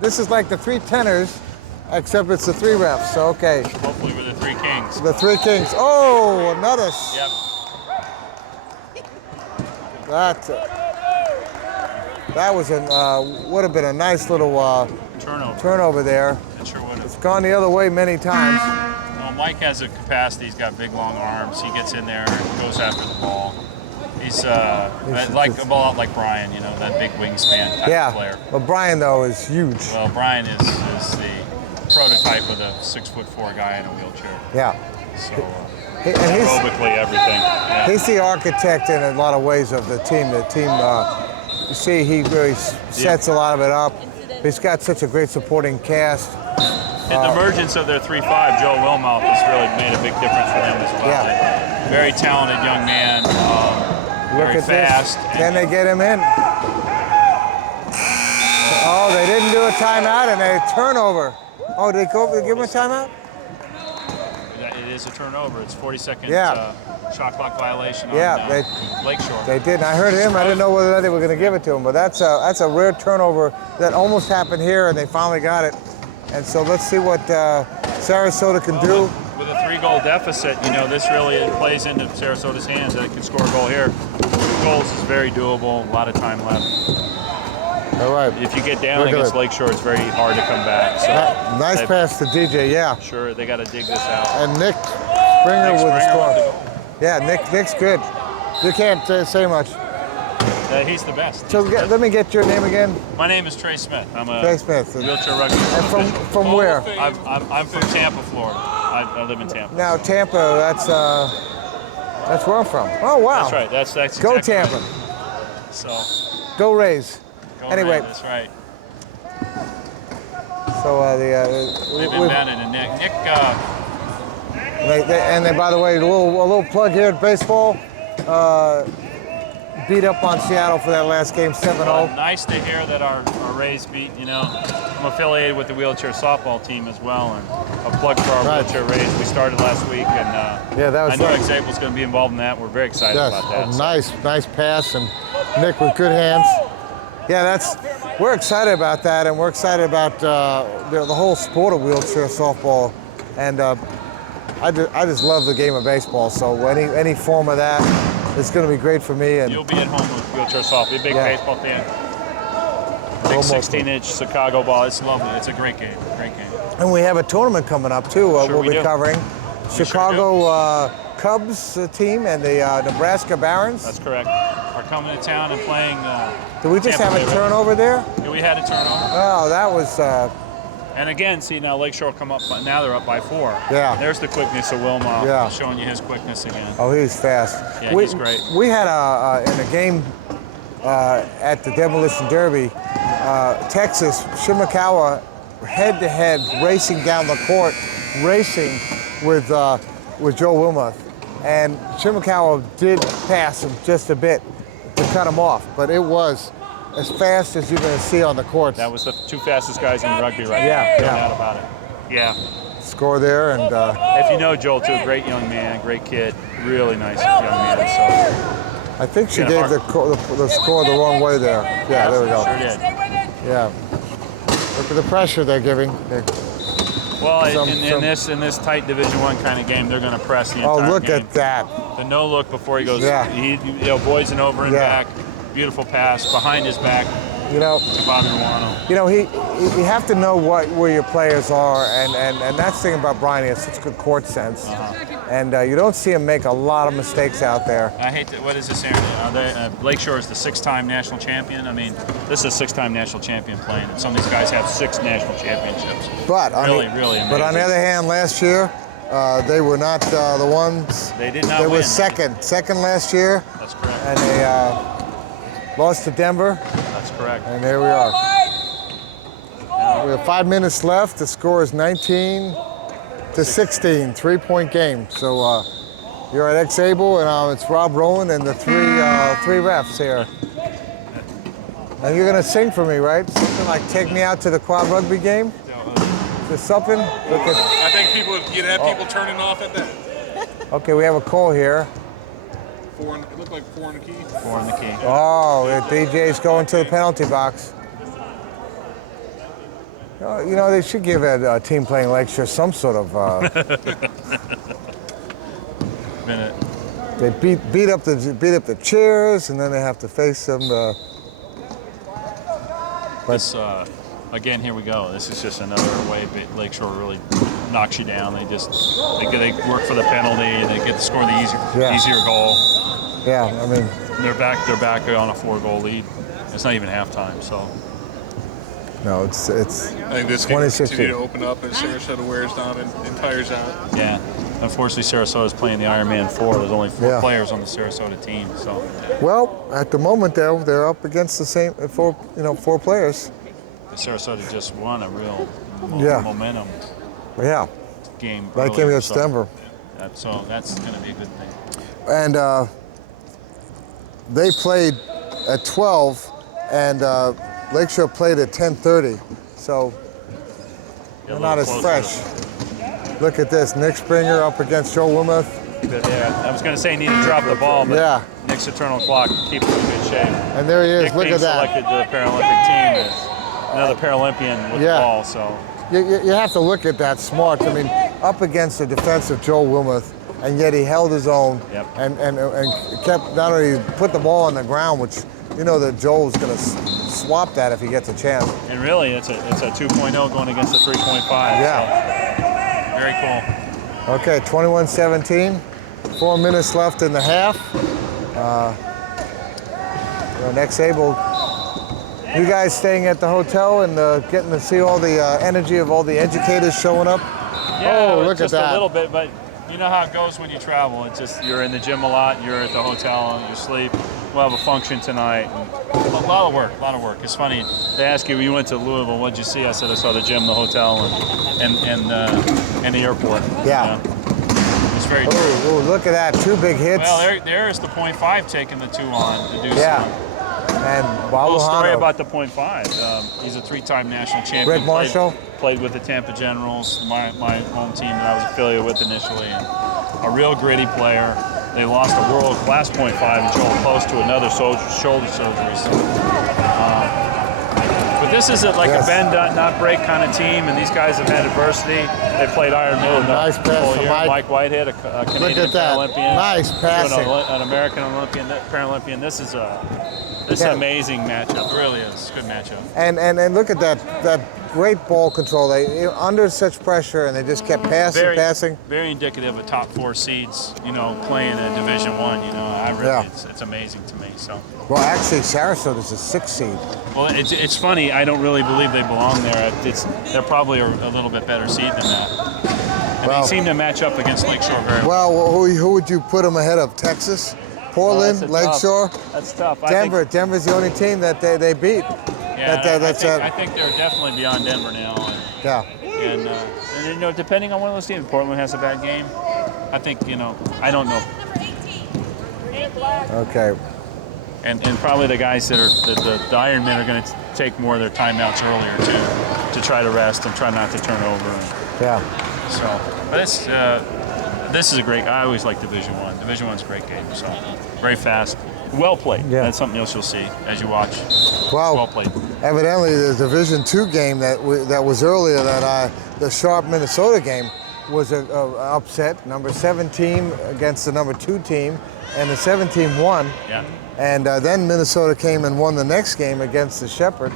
this is like the 3 tenors, except it's the 3 refs. So okay. Hopefully we're the 3 kings. The 3 kings. Oh, another. Yep. That was would have been a nice little turnover there. It sure would have. It's gone the other way many times. Well, Mike has a capacity. He's got big, long arms. He gets in there and goes after the ball. He's like a ball out like Brian, you know, that big wingspan type of player. Well, Brian though is huge. Well, Brian is the prototype of the 6'4" guy in a wheelchair. Yeah. So aerobically everything. Yeah. He's the architect in a lot of ways of the team. The team, you see, he really sets a lot of it up. He's got such a great supporting cast. And the emergence of their 3-5, Joe Wilmouth, has really made a big difference for them as well. Yeah. Very talented young man. Very fast. Can they get him in? Oh, they didn't do a timeout and a turnover. Oh, did they give him a timeout? It is a turnover. It's 40-second shot clock violation on Lakeshore. They did. I heard him. I didn't know whether they were going to give it to him, but that's a rare turnover that almost happened here, and they finally got it. And so let's see what Sarasota can do. With a 3-goal deficit, you know, this really plays into Sarasota's hands. They can score a goal here. 2 goals is very doable. A lot of time left. All right. If you get down against Lakeshore, it's very hard to come back. So nice pass to DJ. Yeah. Sure, they got to dig this out. And Nick Springer with the score. Yeah, Nick's good. You can't say much. He's the best. So let me get your name again. My name is Trey Smith. I'm a Trey Smith. wheelchair rugby. And from where? I'm from Tampa, Florida. I live in Tampa. Now Tampa, that's where I'm from. Oh wow. That's right. That's go exactly Tampa. Right. So. Go Rays. Go anyway. Rays, that's right. So we've invented a Nick. And then, by the way, a little plug here at baseball. Beat up on Seattle for that last game, 7-0. Well, nice to hear that our Rays beat, you know. I'm affiliated with the wheelchair softball team as well, and a plug for our wheelchair Rays. We started last week, and I know Xable's going to be involved in that. We're very excited about that. Nice pass, and Nick with good hands. Yeah, we're excited about that, and we're excited about the whole sport of wheelchair softball, and I just love the game of baseball. So any form of that. It's going to be great for me. And you'll be at home with wheelchair softball. Be a big baseball fan. Big 16-inch Chicago ball. It's lovely. It's a great game. Great game. And we have a tournament coming up too. We'll be covering Chicago Cubs team and the Nebraska Barons. That's correct. Are coming to town and playing. Did we just have a turnover there? Yeah, we had a turnover. Oh, that was. And again, see now Lakeshore come up. Now they're up by 4. Yeah. There's the quickness of Wilmot, showing you his quickness again. Oh, he's fast. Yeah, he's great. We had in a game at the Demolition Derby, Texas, Shimakawa, head-to-head, racing down the court, racing with Joe Wilmuth, and Shimakawa did pass him just a bit to cut him off, but it was as fast as you're going to see on the courts. That was the 2 fastest guys in rugby right now. No doubt about it. Yeah. Score there, and if you know Joel too, great young man, great kid, really nice young man. So I think she gave the score the wrong way there. Yeah, there we go. Sure did. Yeah. Look at the pressure they're giving. Well, in this tight Division I kind of game, they're going to press the entire game. Oh, look at that. The no look before he goes. Yeah. He avoids an over and back. Beautiful pass behind his back. You know, you have to know where your players are, and that's the thing about Brian. He has such good court sense, and you don't see him make a lot of mistakes out there. I hate to, what is this area? Lakeshore is the 6-time national champion. I mean, this is a 6-time national champion playing, and some of these guys have 6 national championships. But really amazing. But on the other hand, last year they were not the ones. They did not win. They were second last year. That's correct. And they lost to Denver. That's correct. And there we are. We have 5 minutes left. The score is 19-16, 3-point game. So you're at Xable, and it's Rob Rowland and the three refs here. And you're gonna sing for me, right? Something like "Take Me Out to the Quad Rugby Game." Is something? I think you'd have people turning off at that. Okay, we have a call here. It looked like 4 in the key. 4 in the key. Oh, the DJ's going to the penalty box. You know, they should give a team playing Lakeshore some sort of. Minute. They beat up the chairs, and then they have to face them. This again, here we go. This is just another way Lakeshore really knocks you down. They work for the penalty. They get to score the easier goal. Yeah, I mean they're back on a 4-goal lead. It's not even halftime, so. No, it's. I think this game will continue to open up as Sarasota wears down and tires out. Yeah, unfortunately, Sarasota's playing the Ironman 4. There's only 4 players on the Sarasota team, so. Well, at the moment they're up against the same 4 players. Sarasota just won a real momentum game. That game against Denver. So that's going to be a good thing. And they played at 12, and Lakeshore played at 10:30, so they're not as fresh. Look at this, Nick Springer up against Joe Wilmoth. Yeah, I was going to say need to drop the ball, but Nick's eternal clock keeps him in good shape. And there he is. Nick Look at that. Selected to the Paralympic team as another Paralympian with the ball. So you have to look at that smart. I mean, up against the defensive Joe Wilmoth, and yet he held his own and kept not only put the ball on the ground, which you know that Joel's going to swap that if he gets a chance. And really, it's a 2.0 going against a 3.5. Yeah. So, very cool. Okay, 21-17. 4 minutes left in the half. Next Able. You guys staying at the hotel and getting to see all the energy of all the educators showing up? Yeah, look at just that. a little bit, but you know how it goes when you travel. It's just you're in the gym a lot, you're at the hotel, you sleep. We'll have a function tonight. And a lot of work. It's funny. They ask you, when you went to Louisville, what'd you see? I said I saw the gym, the hotel, and the airport. Yeah. It's very. Oh, look at that! 2 big hits. Well, there's the .5 taking the 2 on to do so. And a little story about the .5. He's a 3-time national champion. Rick Marshall played with the Tampa Generals, my home team that I was affiliated with initially, and a real gritty player. They lost a world-class .5 and Joel close to another shoulder surgery. So, but this is like a bend not break kind of team, and these guys have had adversity. They played Iron Man nice pass all year. Mike Whitehead, a Canadian Paralympian. Nice passing. An American Paralympian. This is an amazing matchup. It really is. Good matchup. And look at that great ball control. They under such pressure, and they just kept passing. Very indicative of top 4 seeds. Playing in Division I. It's amazing to me. So. Well, actually, Sarasota's a 6th seed. Well, it's funny. I don't really believe they belong there. They're probably a little bit better seed than that. And they seem to match up against Lakeshore very well. Well, who would you put them ahead of? Texas, Portland, Lakeshore. That's tough. Denver's the only team that they beat. Yeah, I think they're definitely beyond Denver now. And depending on one of those teams, Portland has a bad game. I think I don't know. Okay. And probably the guys that are the Iron Men are going to take more of their timeouts earlier too, to try to rest and try not to turn over. So, but this is a great. I always like Division I. Division I's a great game. So very fast, well played. Yeah. That's something else you'll see as you watch. Well played. Evidently, the Division II game that was earlier, the Sharp Minnesota game, was an upset. Number 7 team against the number 2 team, and the 7 team won. Yeah. And then Minnesota came and won the next game against the Shepherd.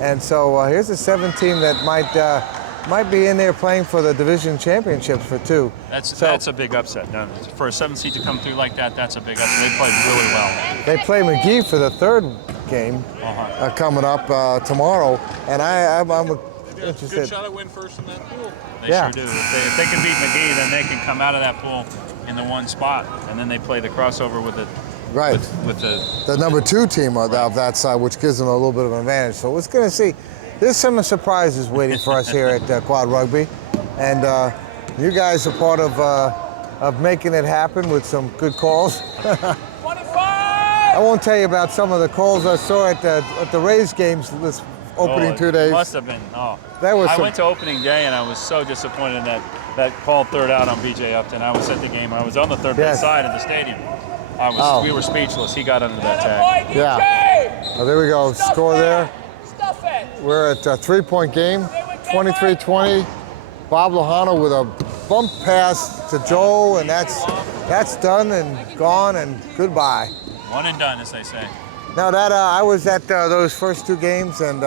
And so here's a 7 team that might be in there playing for the division championships for 2. That's a big upset. Now, for a 7 seed to come through like that, that's a big upset. They played really well. They play McGee for the 3rd game coming up tomorrow, and I'm interested. Good shot at win first in that pool. They sure do. If they can beat McGee, then they can come out of that pool in the 1 spot, and then they play the crossover with the with the number 2 team of that side, which gives them a little bit of an advantage. So we're going to see. There's some surprises waiting for us here at Quad Rugby, and you guys are part of making it happen with some good calls. 25! I won't tell you about some of the calls I saw at the Rays games this opening 2 days. Must have been. I went to opening day and I was so disappointed that called 3rd out on BJ Upton. I was at the game. I was on the 3rd base side of the stadium. We were speechless. He got under that tag. Yeah. Oh, there we go. Score there. We're at a 3-point game. 23-20. Bob Lojano with a bump pass to Joel, and that's done and gone and goodbye. One and done, as they say. Now that I was at those first 2 games, and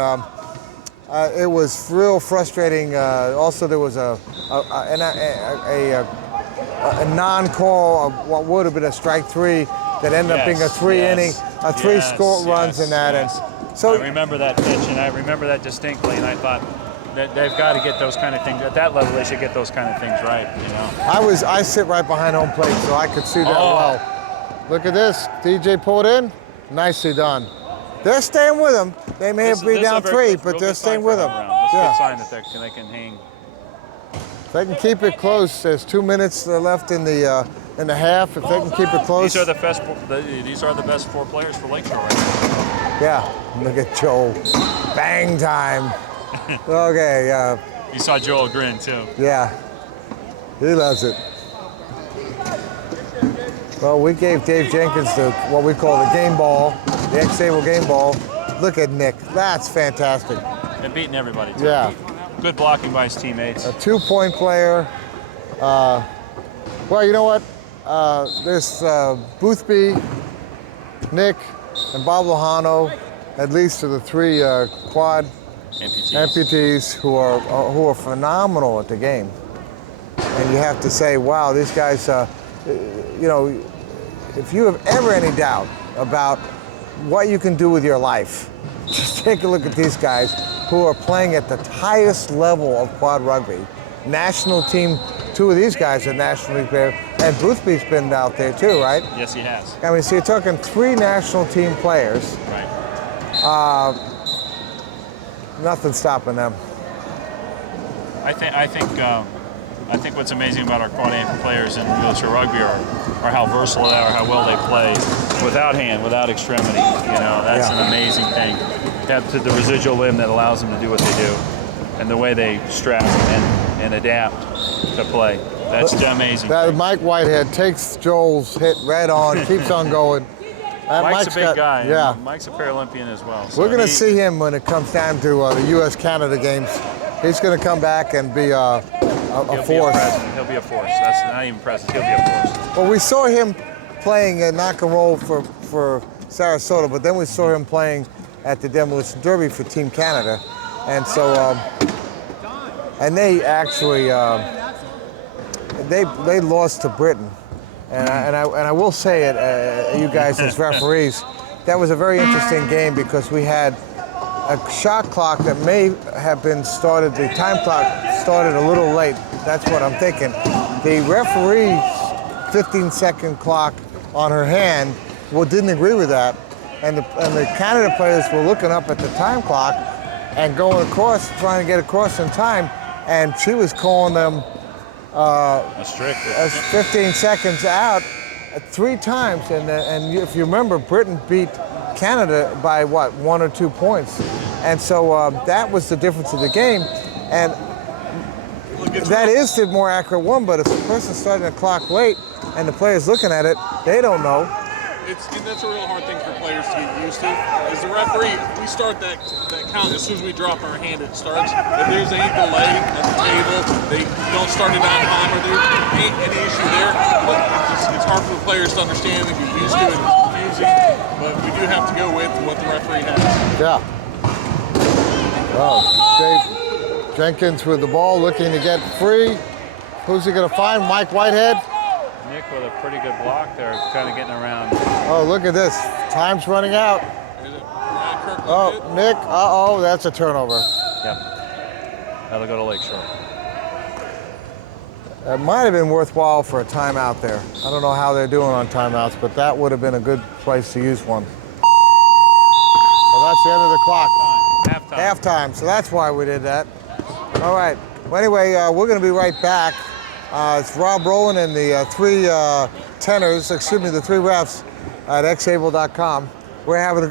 it was real frustrating. Also, there was a non-call of what would have been a strike 3 that ended up being a 3-inning, 3 score runs in that. Yes. And so I remember that pitch, and I remember that distinctly, and I thought that they've got to get those kind of things at that level. They should get those kind of things right. You know. I sit right behind home plate, so I could see that well. Look at this. DJ pulled in. Nicely done. They're staying with him. They may have been down 3, but they're staying with him. This is a good sign that they can hang. If they can keep it close, there's 2 minutes left in the half. If they can keep it close. These are the best 4 players for Lakeshore right now. Yeah. Look at Joel. Bang time. Okay. You saw Joel grin too. Yeah. He loves it. Well, we gave Dave Jenkins what we call the game ball, the X-Able game ball. Look at Nick. That's fantastic. And beating everybody, too. Yeah. Good blocking by his teammates. A 2-point player. Well, you know what? There's Boothby, Nick, and Bob Lojano, at least to the 3 quad amputees who are phenomenal at the game. And you have to say, wow, these guys, you know, if you have ever any doubt about what you can do with your life, just take a look at these guys who are playing at the highest level of quad rugby. National team, 2 of these guys are national league players, and Boothby's been out there too, right? Yes, he has. I mean, so you're talking 3 national team players. Right. Nothing stopping them. I think what's amazing about our quad amp players in wheelchair rugby are how versatile they are, how well they play without hand, without extremity. You know, that's an amazing thing. Have to the residual limb that allows them to do what they do, and the way they strap and adapt to play. That's amazing. Mike Whitehead takes Joel's hit right on, keeps on going. Mike's a big guy. Yeah. Mike's a Paralympian as well. So we're going to see him when it comes down to the U.S.-Canada games. He's going to come back and be a force. He'll be a force. That's not even present. He'll be a force. Well, we saw him playing knock and roll for Sarasota, but then we saw him playing at the Demolition Derby for Team Canada, and so and they actually they lost to Britain, and I will say it, you guys as referees, that was a very interesting game because we had a shot clock that may have been started, the time clock started a little late. That's what I'm thinking. The referee's 15-second clock on her hand didn't agree with that. And the Canada players were looking up at the time clock and going across, trying to get across in time, and she was calling them as 15 seconds out 3 times. And if you remember, Britain beat Canada by what, 1 or 2 points. And so that was the difference of the game. And that is the more accurate one, but if the person's starting the clock late and the player's looking at it, they don't know. That's a real hard thing for players to get used to. As the referee, we start that count as soon as we drop our hand, it starts. If there's any delay at the table, they don't start it on time, or there's any issue there. But it's hard for the players to understand and get used to it. It's confusing, but we do have to go with what the referee has. Yeah. Well, Dave Jenkins with the ball, looking to get free. Who's he going to find? Mike Whitehead? Nick with a pretty good block there, kind of getting around. Oh, look at this. Time's running out. Oh, Nick. Uh-oh, that's a turnover. Yep. That'll go to Lakeshore. It might have been worthwhile for a timeout there. I don't know how they're doing on timeouts, but that would have been a good place to use one. Well, that's the end of the clock. Halftime. So that's why we did that. All right. Well, anyway, we're going to be right back. It's Rob Rowland and the 3 the 3 refs at xable.com. We're having